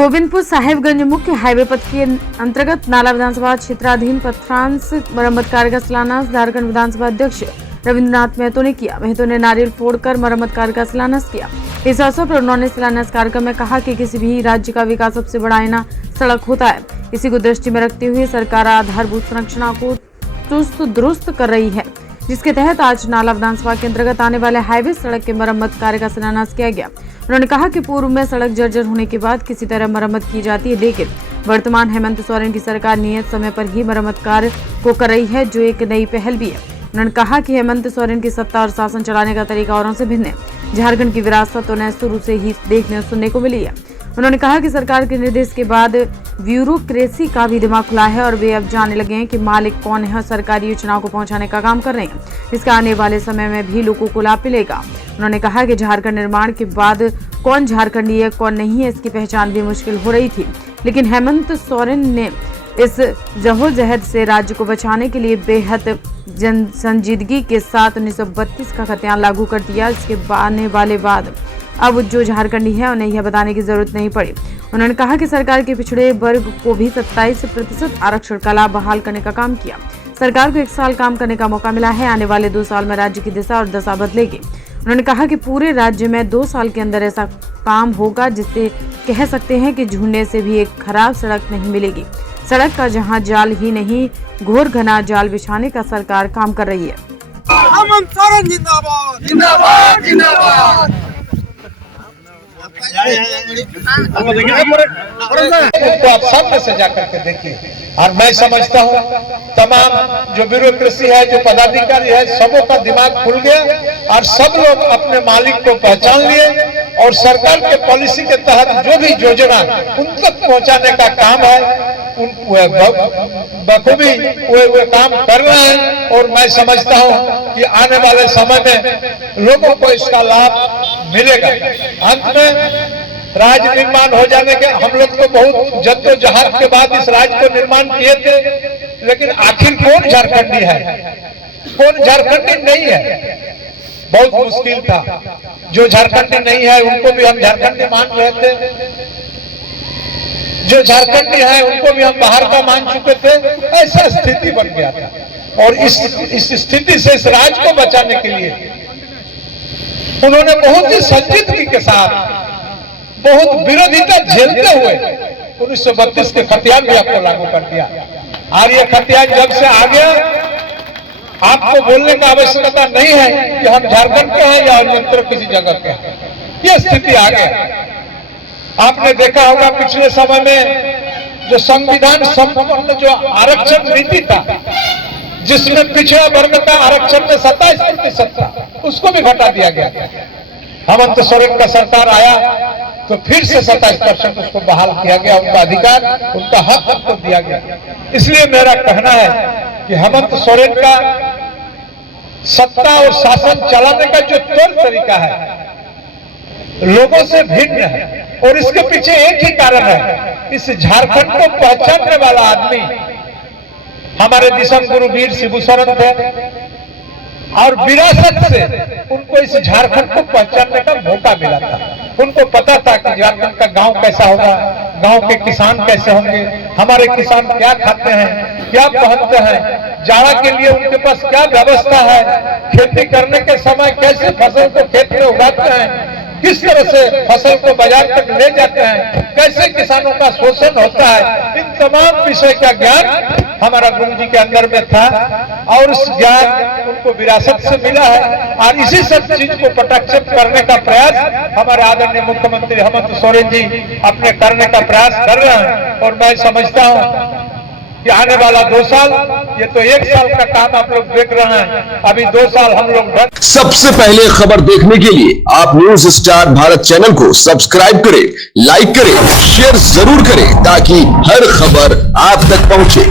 गोविंदपुर साहेबगंज मुख्य हाईवे पथ के अंतर्गत नाला विधानसभा क्षेत्राधीन पथरांस मरम्मत कार्य का शिलान्यास झारखंड विधानसभा अध्यक्ष रविंद्रनाथ महतो ने किया। महतो ने नारियल फोड़कर मरम्मत कार्य का शिलान्यास किया। इस अवसर पर उन्होंने शिलान्यास कार्यक्रम में कहा कि किसी भी राज्य का विकास सबसे बड़ा आईना सड़क होता है। इसी को दृष्टि में रखते हुए सरकार आधारभूत संरचना को चुस्त दुरुस्त कर रही है, जिसके तहत आज नाला विधानसभा के अंतर्गत आने वाले हाईवे सड़क के मरम्मत कार्य का शिलान्यास किया गया। उन्होंने कहा कि पूर्व में सड़क जर्जर होने के बाद किसी तरह मरम्मत की जाती है, लेकिन वर्तमान हेमंत सोरेन की सरकार नियत समय पर ही मरम्मत कार्य को कर रही है, जो एक नई पहल भी है। उन्होंने कहा कि हेमंत सोरेन की सत्ता और शासन चलाने का तरीका औरों से भिन्न है। झारखंड की विरासत उन्हें शुरू से ही देखने और सुनने को मिली है। उन्होंने कहा कि सरकार के निर्देश के बाद ब्यूरोक्रेसी का भी दिमाग खुला है और वे अब जानने लगे हैं कि मालिक कौन है और सरकारी योजनाओं को पहुंचाने का काम कर रहे हैं। इसका आने वाले समय में भी लोगों को लाभ मिलेगा। उन्होंने कहा कि झारखंड निर्माण के बाद कौन झारखंडी है कौन नहीं है इसकी पहचान भी मुश्किल हो रही थी, लेकिन हेमंत सोरेन ने इस जद्दोजहद से राज्य को बचाने के लिए बेहद संजीदगी के साथ 1932 का खतियान लागू कर दिया। इसके आने वाले बाद अब जो झारखंडी है उन्हें यह बताने की जरूरत नहीं पड़ी। उन्होंने कहा कि सरकार के पिछड़े वर्ग को भी 27% आरक्षण का लाभ बहाल करने का काम किया। सरकार को 1 साल काम करने का मौका मिला है। आने वाले 2 साल में राज्य की दिशा और दशा बदलेगी। उन्होंने कहा कि पूरे राज्य में 2 साल के अंदर ऐसा काम होगा जिससे कह सकते हैं कि ढूंढने से भी एक खराब सड़क नहीं मिलेगी। सड़क का जहां जाल ही नहीं घोर घना जाल बिछाने का सरकार काम कर रही है। उनको आप सामने से जाकर के देखिए। और मैं समझता हूँ तमाम जो ब्यूरोक्रेसी है, जो पदाधिकारी है, सबों का दिमाग खुल गया और सब लोग अपने मालिक को पहचान लिए और सरकार के पॉलिसी के तहत जो भी योजना उन तक पहुंचाने का काम है बखूबी वो काम कर रहे हैं। और मैं समझता हूं कि आने वाले समय में लोगों को इसका लाभ मिलेगा। अंत में राज्य निर्माण हो जाने के हम लोग तो बहुत जद्दोजहद के बाद इस राज्य को निर्माण किए थे, लेकिन आखिर कौन झारखंडी है, कौन झारखंडी नहीं है, बहुत मुश्किल था। जो झारखंडी नहीं है उनको भी हम झारखंडी मान रहे थे, जो झारखंडी है उनको भी हम बाहर का मान चुके थे। ऐसा स्थिति बन गया था और इस स्थिति से इस राज्य को बचाने के लिए उन्होंने बहुत ही संजीदगी के साथ बहुत विरोधिता झेलते हुए 1932 के खतियान भी आपको लागू कर दिया। और ये खतियान जब से आ गया आपको बोलने की आवश्यकता नहीं है कि हम झारखंड के हैं या अन्यत्र किसी जगह के हैं। ये स्थिति आ गया। आपने देखा होगा पिछले समय में जो संविधान संपन्न जो आरक्षण नीति था, जिसमें पिछड़ा वर्ग का आरक्षण में 27% था, उसको भी घटा दिया गया। हेमंत सोरेन का सरकार आया तो फिर से 27% उसको बहाल किया गया। उनका अधिकार, उनका हक उनको दिया गया। इसलिए मेरा कहना है कि हेमंत सोरेन का सत्ता और शासन चलाने का जो तौर तरीका है लोगों से भिन्न है और इसके पीछे एक ही कारण है। इस झारखंड को पहचानने वाला आदमी हमारे दिशम गुरु वीर शिबू सोरेन थे और विरासत से उनको इस झारखंड को पहचानने का मौका मिला था। उनको पता था कि झारखंड का गांव कैसा होगा, गांव के किसान कैसे होंगे, हमारे किसान क्या खाते हैं, क्या पहनते हैं, जाड़ा के लिए उनके पास क्या व्यवस्था है, खेती करने के समय कैसे फसल को खेत में उगाते हैं, किस तरह से फसल को बाजार तक ले जाते हैं, कैसे किसानों का शोषण होता है। इन तमाम विषय का ज्ञान हमारा गुरु जी के अंदर में था और उस ज्ञान उनको विरासत से मिला है। और इसी सब चीज को पटाक्षेप करने का प्रयास हमारे आदरणीय मुख्यमंत्री हेमंत सोरेन जी अपने करने का प्रयास कर रहे हैं। और मैं समझता हूँ कि आने वाला 2 साल, ये तो 1 साल का काम आप लोग देख रहे हैं, अभी 2 साल हम लोग। सबसे पहले खबर देखने के लिए आप न्यूज स्टार भारत चैनल को सब्सक्राइब करें, लाइक करें, शेयर जरूर करें ताकि हर खबर आप तक पहुंचे।